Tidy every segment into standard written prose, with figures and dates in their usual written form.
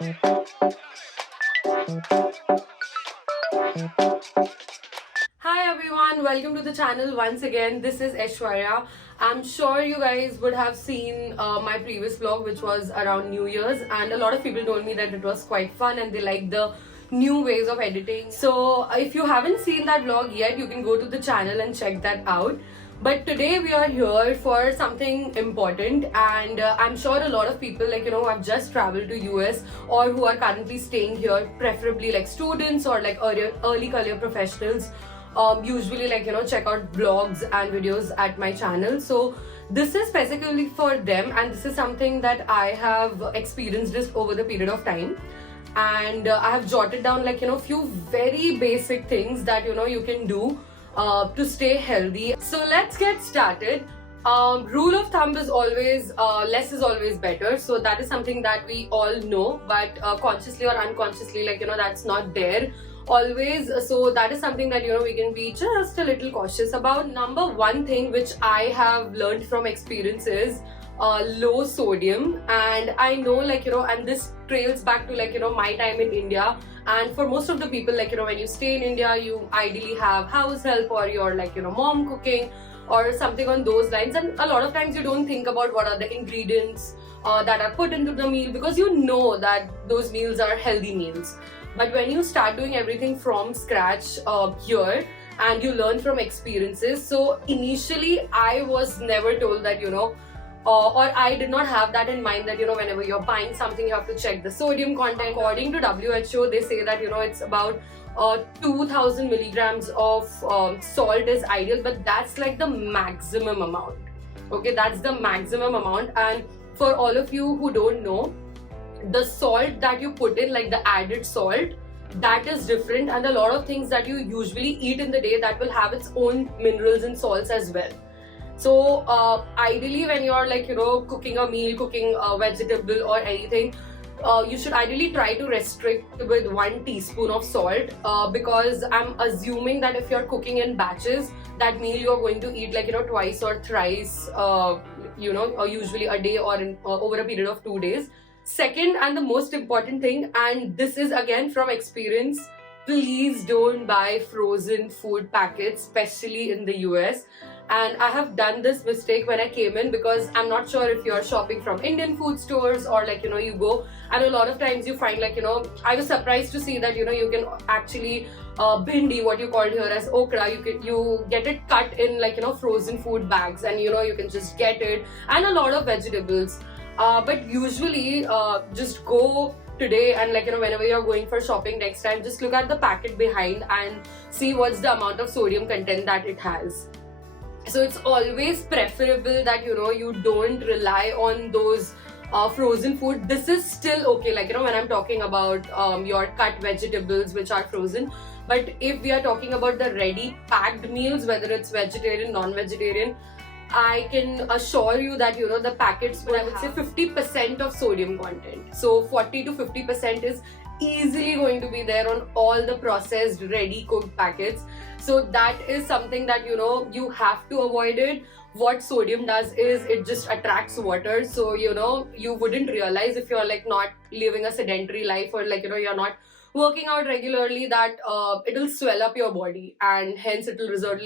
Hi everyone, welcome to the channel once again. This is Aishwarya. I'm sure you guys would have seen my previous vlog, which was around New Year's, and a lot of people told me that it was quite fun and they liked the new ways of editing. So if you haven't seen that vlog yet, you can go to the channel and check that out. But today we are here for something important, and I'm sure a lot of people who have just traveled to US or who are currently staying here, preferably like students or like early career professionals, usually check out vlogs and videos at my channel. So this is specifically for them, and this is something that I have experienced just over the period of time. And I have jotted down few very basic things that you can do to stay healthy. So let's get started. Rule of thumb is always less is always better. So that is something that we all know, but consciously or unconsciously, that's not there always. So that is something that we can be just a little cautious about. Number one thing which I have learned from experience is low sodium. And I know and this trails back to my time in India. And for most of the people, when you stay in India, you ideally have house help or your mom cooking or something on those lines. And a lot of times you don't think about what are the ingredients that are put into the meal, because you know that those meals are healthy meals. But when you start doing everything from scratch here, and you learn from experiences, so initially I was never told that or I did not have that in mind that whenever you're buying something you have to check the sodium content. According to WHO, they say that it's about 2000 milligrams of salt is ideal, but that's like the maximum amount. Okay, that's the maximum amount. And for all of you who don't know, the salt that you put in, like the added salt, that is different, and a lot of things that you usually eat in the day, that will have its own minerals and salts as well. So ideally when you're cooking a meal, cooking a vegetable or anything, you should ideally try to restrict with 1 teaspoon of salt, because I'm assuming that if you're cooking in batches, that meal you're going to eat twice or thrice, or usually a day or over a period of 2 days. Second, and the most important thing, and this is again from experience, please don't buy frozen food packets, especially in the US. And I have done this mistake when I came in, because I'm not sure if you're shopping from Indian food stores or you go, and a lot of times you find I was surprised to see that you can actually bhindi, what you called here as okra, you get it cut in frozen food bags, and you can just get it, and a lot of vegetables. But usually just go today and whenever you're going for shopping next time, just look at the packet behind and see what's the amount of sodium content that it has. So it's always preferable that you don't rely on those frozen food. This is still okay, when I'm talking about your cut vegetables which are frozen. But if we are talking about the ready packed meals, whether it's vegetarian, non-vegetarian, I can assure you that the packets would, I would say, 50% of sodium content. So 40 to 50% is easily going to be there on all the processed ready cooked packets. So that is something that you have to avoid it. What sodium does is it just attracts water, so you wouldn't realize if you're not living a sedentary life, or you're not working out regularly, that it'll swell up your body, and hence it'll result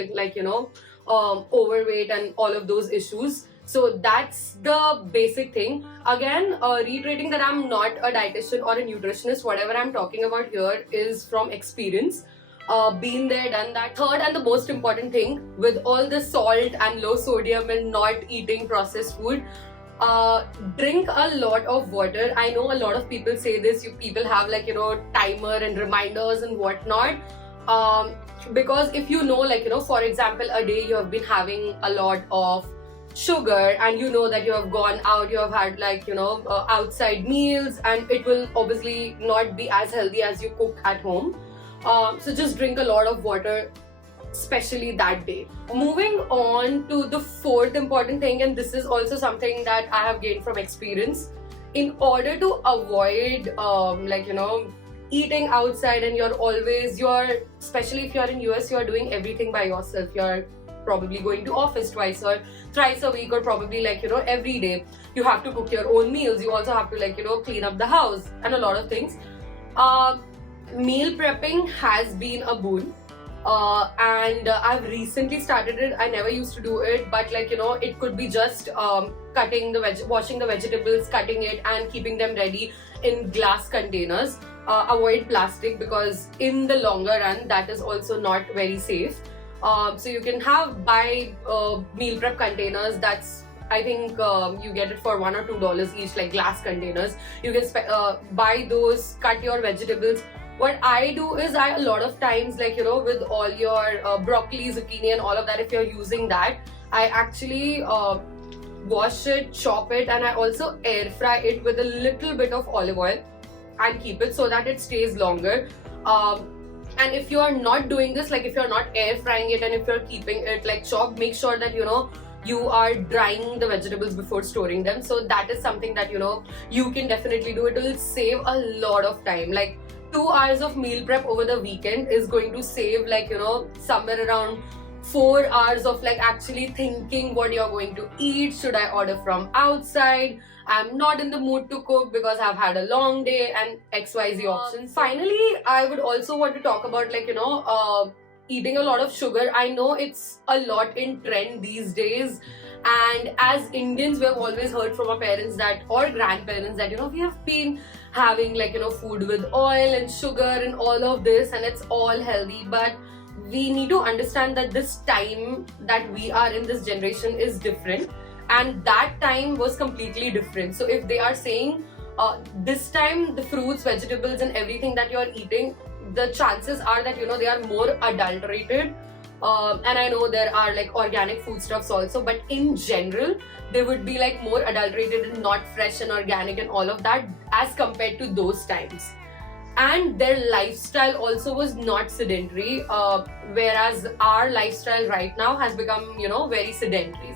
overweight and all of those issues. So that's the basic thing. Again, reiterating that I'm not a dietitian or a nutritionist. Whatever I'm talking about here is from experience. Been there, done that. Third, and the most important thing, with all the salt and low sodium and not eating processed food, drink a lot of water. I know a lot of people say this, people have timer and reminders and whatnot, because if for example, a day you have been having a lot of sugar, and that you have gone out, you have had outside meals, and it will obviously not be as healthy as you cook at home. So just drink a lot of water, especially that day. Moving on to the fourth important thing, and this is also something that I have gained from experience. In order to avoid eating outside, and especially if you're in US, you're doing everything by yourself. You're probably going to office twice or thrice a week, or probably like, you know, every day. You have to cook your own meals. You also have to like, you know, clean up the house and a lot of things. Meal prepping has been a boon. And I've recently started it. I never used to do it, but like, you know, it could be just washing the vegetables, cutting it and keeping them ready in glass containers. Avoid plastic, because in the longer run that is also not very safe. So you can buy meal prep containers. That's, I think you get it for $1 or $2 each, like glass containers. You can buy those, cut your vegetables. What I do is, a lot of times, like, you know, with all your broccoli, zucchini and all of that, if you're using that, I actually wash it, chop it, and I also air fry it with a little bit of olive oil and keep it so that it stays longer. And if you are not doing this, like if you're not air frying it and if you're keeping it like chopped, make sure that, you know, you are drying the vegetables before storing them. So that is something that, you know, you can definitely do. It will save a lot of time. Like 2 hours of meal prep over the weekend is going to save, like, you know, somewhere around 4 hours of like actually thinking what you're going to eat. Should I order from outside? I'm not in the mood to cook because I've had a long day, and XYZ options. Finally, I would also want to talk about, like, you know, eating a lot of sugar. I know it's a lot in trend these days, and as Indians, we have always heard from our parents that, or grandparents, that, you know, we have been having, like, you know, food with oil and sugar and all of this, and it's all healthy. But we need to understand that this time that we are in, this generation, is different, and that time was completely different. So if they are saying this time the fruits, vegetables and everything that you're eating, the chances are that, you know, they are more adulterated. And I know there are like organic foodstuffs also, but in general they would be like more adulterated and not fresh and organic and all of that as compared to those times. And their lifestyle also was not sedentary, whereas our lifestyle right now has become, you know, very sedentary.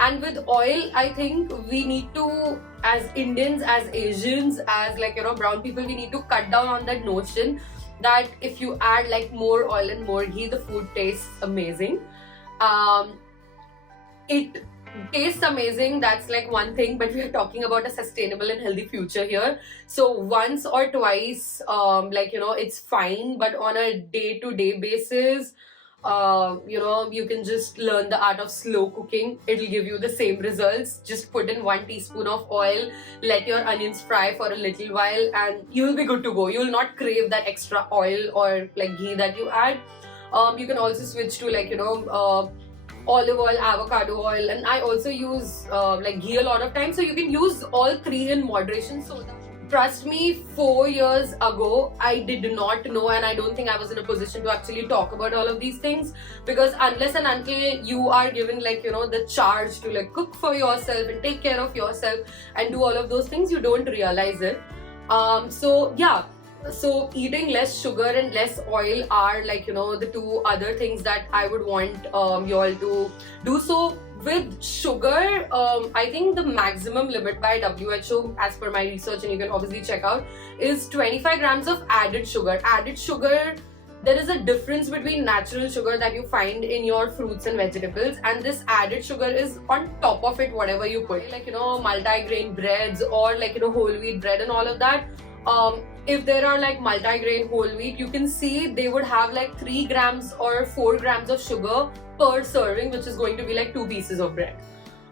And with oil, I think we need to, as Indians, as Asians, as, like, you know, brown people, we need to cut down on that notion that if you add like more oil and more ghee, the food tastes amazing. It tastes amazing, that's like one thing, but we are talking about a sustainable and healthy future here. So once or twice, like, you know, it's fine, but on a day-to-day basis, you know, you can just learn the art of slow cooking. It'll give you the same results. Just put in 1 teaspoon of oil, let your onions fry for a little while, and you will be good to go. You will not crave that extra oil or like ghee that you add. You can also switch to, like, you know, olive oil, avocado oil, and I also use like ghee a lot of times. So you can use all three in moderation. So trust me, 4 years ago, I did not know, and I don't think I was in a position to actually talk about all of these things, because unless and until you are given, like, you know, the charge to like cook for yourself and take care of yourself and do all of those things, you don't realize it. So yeah, so eating less sugar and less oil are, like, you know, the two other things that I would want you all to do. So with sugar, I think the maximum limit by WHO, as per my research, and you can obviously check out, is 25 grams of added sugar. Added sugar, there is a difference between natural sugar that you find in your fruits and vegetables, and this added sugar is on top of it, whatever you put, like, you know, multi-grain breads or, like, you know, whole wheat bread and all of that. If there are like multi-grain whole wheat, you can see they would have like 3 grams or 4 grams of sugar per serving, which is going to be like 2 pieces of bread.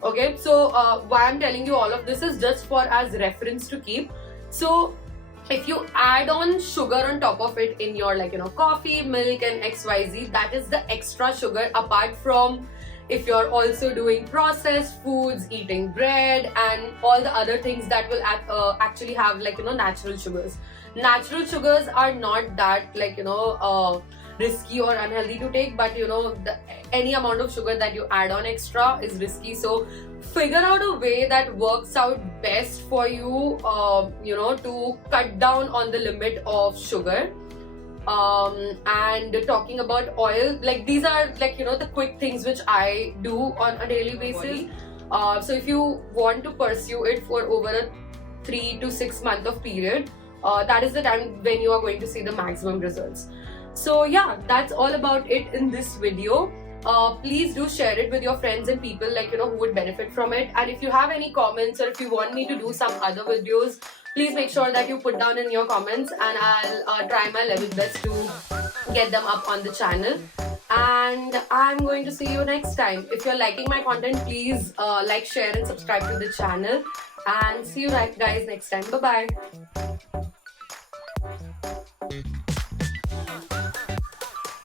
Okay, so why I'm telling you all of this is just for as reference to keep. So if you add on sugar on top of it in your, like, you know, coffee, milk and XYZ, that is the extra sugar, apart from if you're also doing processed foods, eating bread and all the other things that will actually have, like, you know, natural sugars. Natural sugars are not that, like, you know, risky or unhealthy to take, but, you know, any amount of sugar that you add on extra is risky. So figure out a way that works out best for you, you know, to cut down on the limit of sugar. And talking about oil, like, these are, like, you know, the quick things which I do on a daily basis. So if you want to pursue it for over a 3 to 6 month of period, that is the time when you are going to see the maximum results. So yeah, that's all about it in this video. please do share it with your friends and people who would benefit from it. And if you have any comments or if you want me to do some other videos, please make sure that you put down in your comments, and I'll try my level best to get them up on the channel. And I'm going to see you next time. If you're liking my content, please like, share and subscribe to the channel, and see you guys next time. Bye bye.